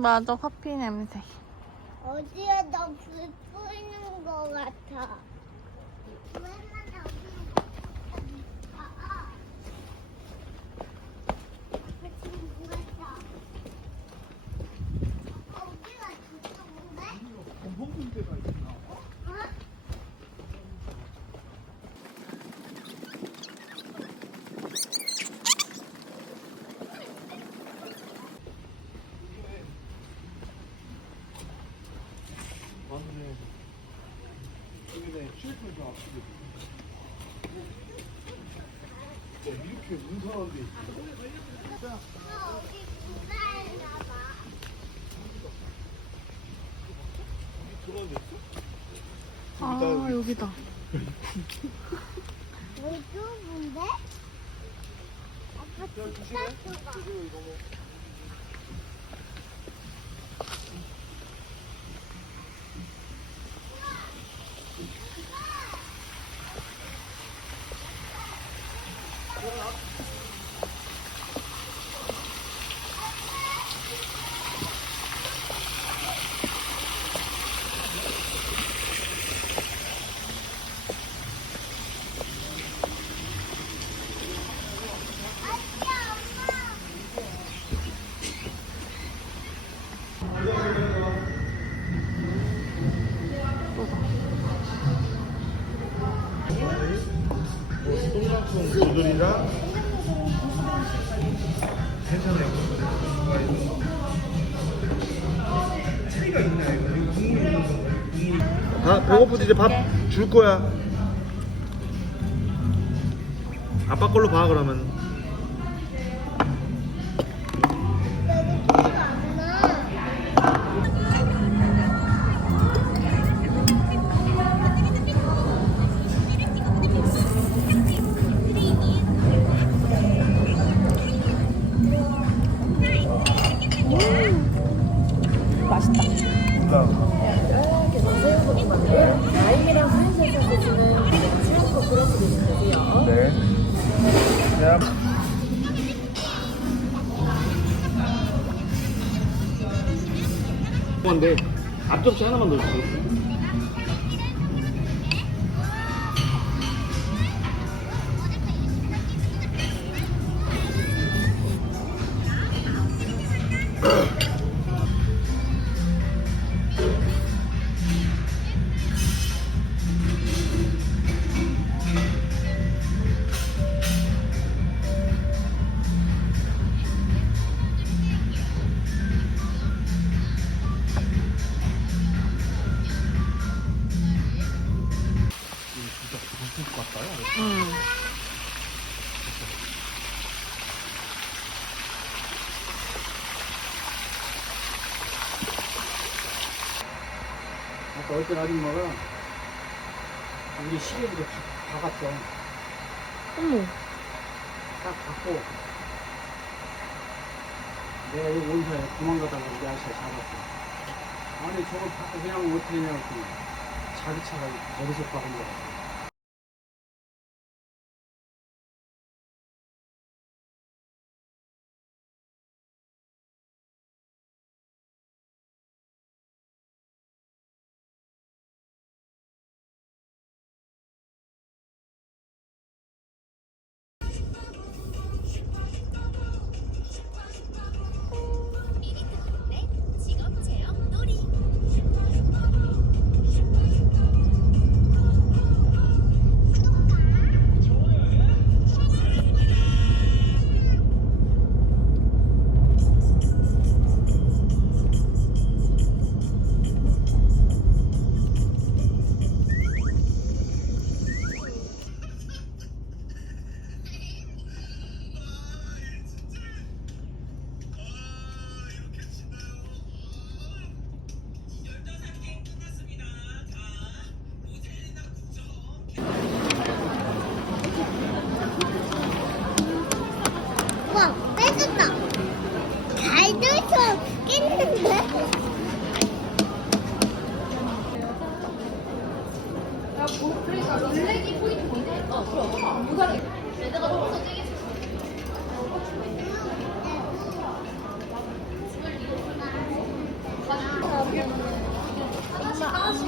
맞아, 커피 냄새. 어디에다 불 뿌리는 거 같아. 맨날 여기로 가. 지금 뭐했어? 어디가 저쪽인데? 먹은 데가 있나? 어? 맞네. 여기네 슈퍼도 앞쪽에. 이렇게 운선한 데 있어. 여기 불나했나 봐. 들어가 있어? 아, 여기다. 왜 좁은데? 아빠 진짜 좁아. 이거 뭐. 똥강송 고들이랑 괜찮아요. 차이가 있나요? 이거 국물 있는 건가요? 국물. 아, 배고프지? 이제 밥 줄 거야. 아빠 걸로 봐 그러면. 맛있다. 라임이랑 사이즈에서 소스는 주먹과 그릇으로 드세요. 네. 그냥. 건데 앞접시 하나만 넣어주세요. 응. 아까 어떤 아줌마가 우리 시계부터 박았어. 어머. 딱 박고 내가 여기 온 사이에 도망가다가 우리 아저씨가 잡았어. 아니 저걸 박고 그냥 어떻게 했냐고 했더니 자기 차가 거기서 박은 거야. 우와, 뺏었다. 잘 들서 깼는데?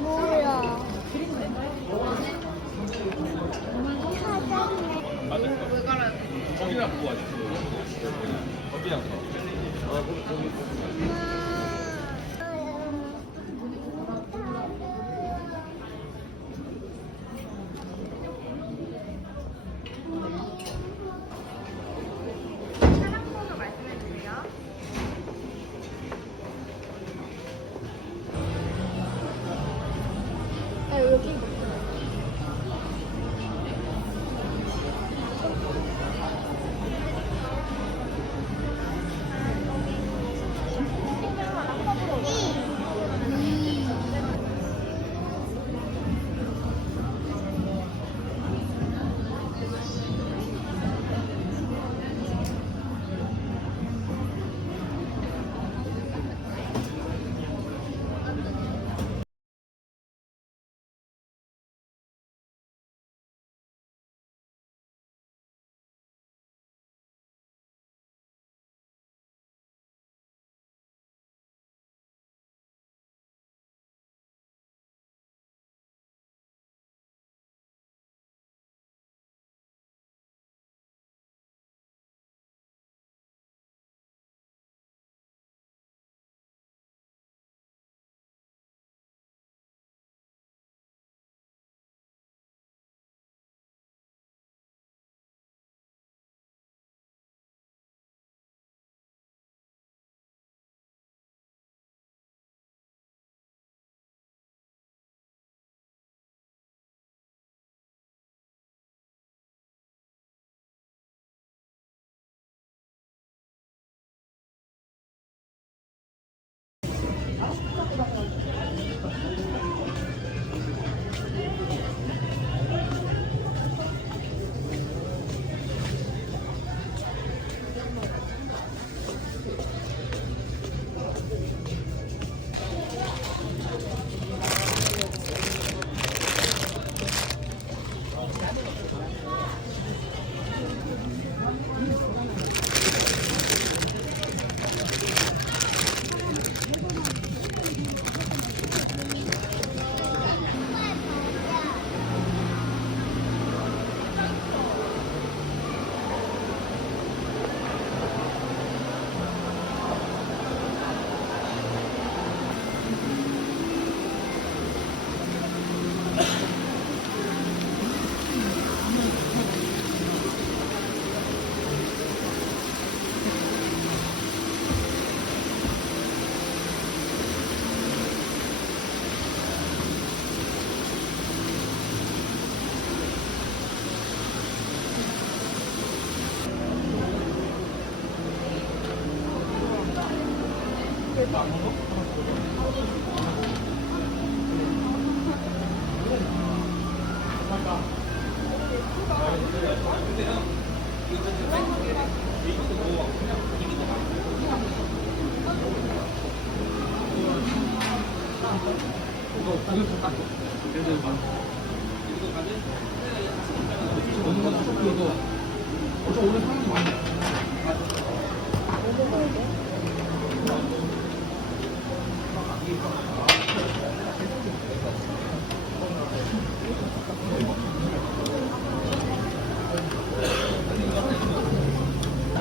뭐야? 거기나 보고 와줘. 거기나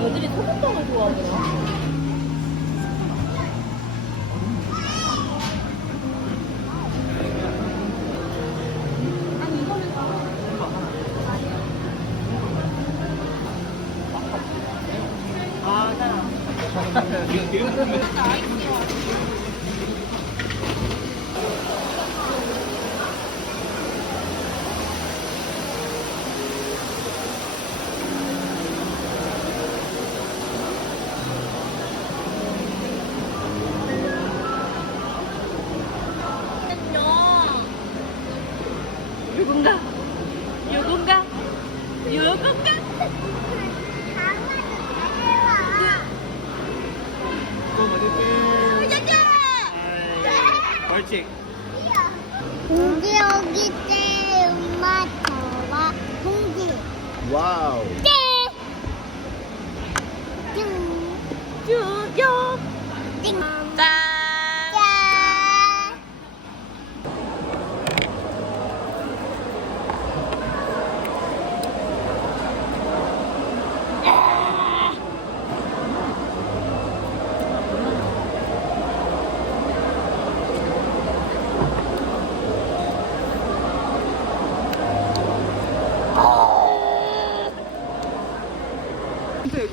애들이 소금빵을 좋아하더라. 요건가? 요건가? 요건가? 벌칙. 공기 오기 때 엄마 저와 공기 와우. 띵 쭉, 쭉. 띵. 짠! 짠.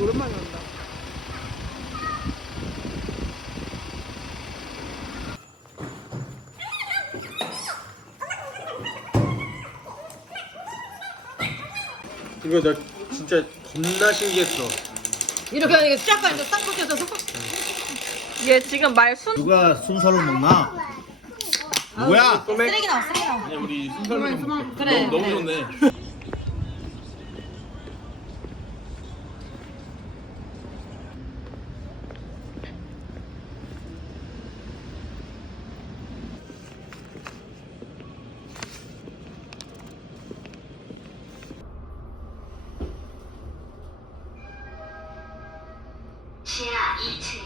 오랜만에 온다. 이거 나 진짜 겁나 신기했어. 이렇게 하니까 쫙 가니까 딱 벗겨져서. 얘 지금 말순 누가 순서를 먹나? 뭐야? 쓰레기 나와, 쓰레기 나와. 아니 우리 순살로 먹자. 그래, 너무 그래. 좋네. 지하 2층